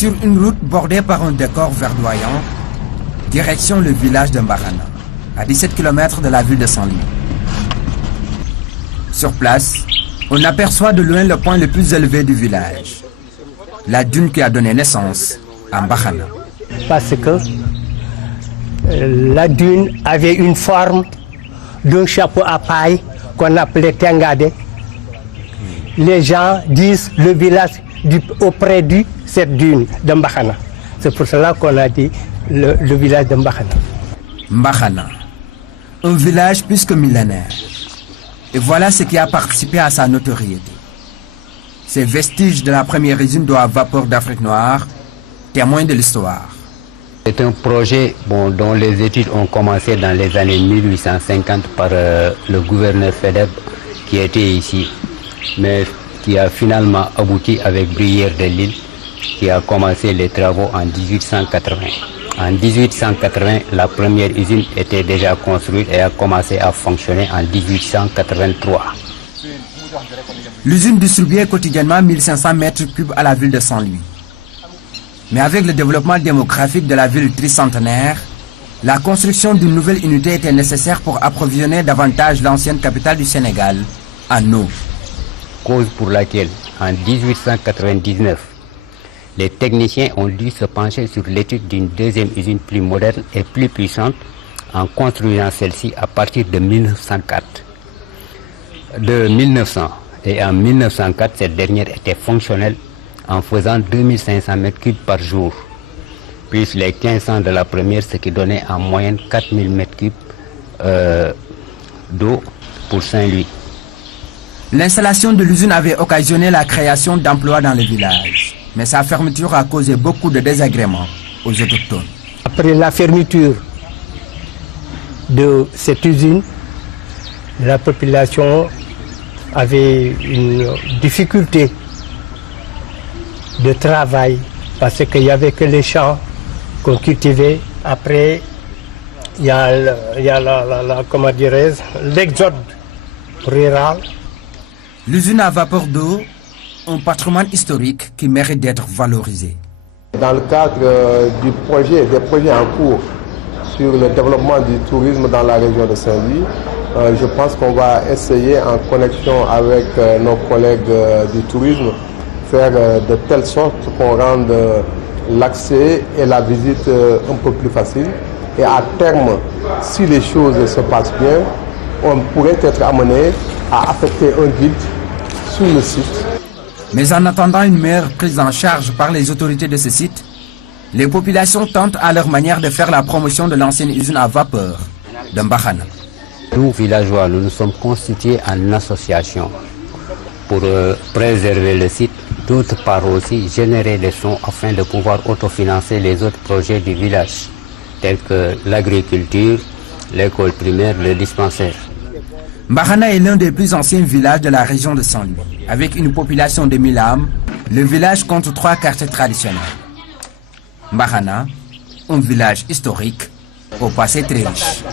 Sur une route bordée par un décor verdoyant, direction le village de Mbarana, à 17 km de la ville de Saint-Louis. Sur place, on aperçoit de loin le point le plus élevé du village, la dune qui a donné naissance à Mbarana. Parce que la dune avait une forme d'un chapeau à paille qu'on appelait Tengade. Les gens disent le village auprès de cette dune de Mbarana. C'est pour cela qu'on a dit le village de Mbarana. Mbarana, un village plus que millénaire. Et voilà ce qui a participé à sa notoriété. Ces vestiges de la première usine d'eau à vapeur d'Afrique noire témoignent de l'histoire. C'est un projet dont les études ont commencé dans les années 1850 par le gouverneur Faidherbe qui était ici, mais qui a finalement abouti avec Bruyère de Lille, qui a commencé les travaux en 1880. En 1880, la première usine était déjà construite et a commencé à fonctionner en 1883. L'usine distribuait quotidiennement 1500 mètres cubes à la ville de Saint-Louis. Mais avec le développement démographique de la ville tricentenaire, la construction d'une nouvelle unité était nécessaire pour approvisionner davantage l'ancienne capitale du Sénégal en eau. Cause pour laquelle, en 1899, les techniciens ont dû se pencher sur l'étude d'une deuxième usine plus moderne et plus puissante en construisant celle-ci à partir de 1904. De 1900 et en 1904, cette dernière était fonctionnelle en faisant 2500 m3 par jour, plus les 1500 de la première, ce qui donnait en moyenne 4000 m3 d'eau pour Saint-Louis. L'installation de l'usine avait occasionné la création d'emplois dans le village, mais sa fermeture a causé beaucoup de désagréments aux autochtones. Après la fermeture de cette usine, la population avait une difficulté de travail parce qu'il n'y avait que les champs qu'on cultivait. Après, il y a l'exode rural. L'usine à vapeur d'eau, un patrimoine historique qui mérite d'être valorisé. Dans le cadre des projets en cours sur le développement du tourisme dans la région de Saint-Louis, je pense qu'on va essayer en connexion avec nos collègues du tourisme, faire de telle sorte qu'on rende l'accès et la visite un peu plus facile. Et à terme, si les choses se passent bien, on pourrait être amené à affecter un guide sur le site. Mais en attendant une meilleure prise en charge par les autorités de ce site, les populations tentent à leur manière de faire la promotion de l'ancienne usine à vapeur de Mbarana. Nous, villageois, nous nous sommes constitués en association pour préserver le site, d'autre part aussi générer des fonds afin de pouvoir autofinancer les autres projets du village, tels que l'agriculture, l'école primaire, le dispensaire. Mbarana est l'un des plus anciens villages de la région de Saint-Louis. Avec une population de 1000 âmes, le village compte 3 quartiers traditionnels. Mbarana, un village historique au passé très riche.